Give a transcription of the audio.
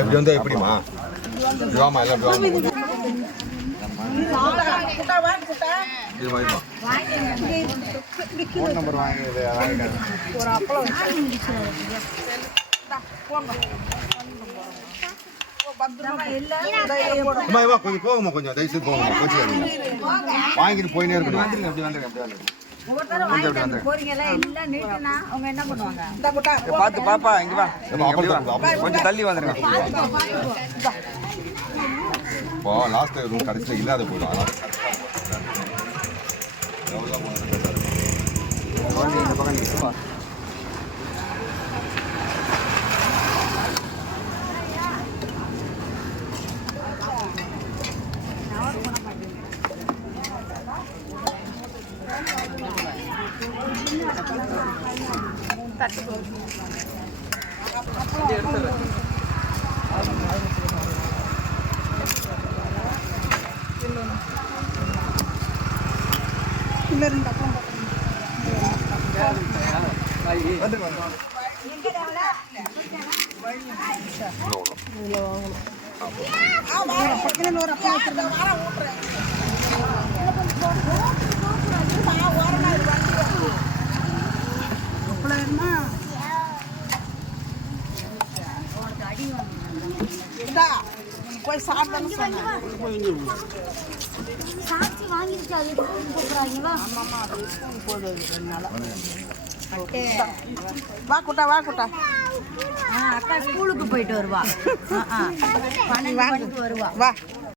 இப்படி வந்தா எப்படிமா வாமா எல்லாம் ஃபோன் நம்பர் வாங்கிடுது ஒரு அப்பளம் கொஞ்சம் போகுமா கொஞ்சம் தயவுசெய்து போகுமா கொஞ்சம் வாங்கிட்டு போயினே இருக்கணும் அப்படி வந்துருங்க பார்த்து பாப்பா இங்க வா கொஞ்சம் தள்ளி வந்துருங்க இப்போ லாஸ்ட் ரூம் கடைசியில் இல்லாத போயிடும் போய் சாப்பிடணும் சாட்சி வாங்கிருச்சு அது கூப்பிடுறாங்களா ஆமாம்மா அது போடுது 2 நாளா வா குட்டா வா குட்டா அக்கா ஸ்கூலுக்கு போயிட்டு வருவா 12 மணிக்கு வருவா வா